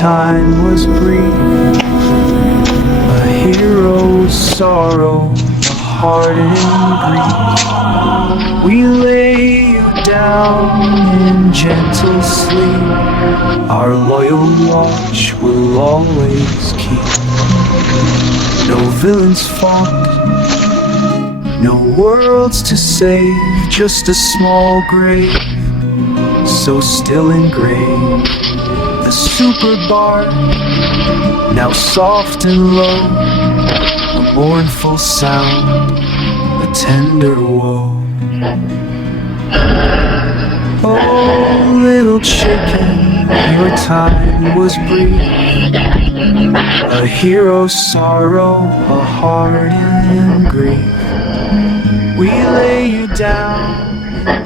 time was brief, a hero's sorrow, a heart in grief. We lay you down in gentle sleep, our loyal watch will always keep. No villains fought, no worlds to save, just a small grave, so still engraved. The super bard, now soft and low, a mournful sound, a tender woe. Oh, little chicken, your time was brief, a hero's sorrow, a heart in grief. We lay you down in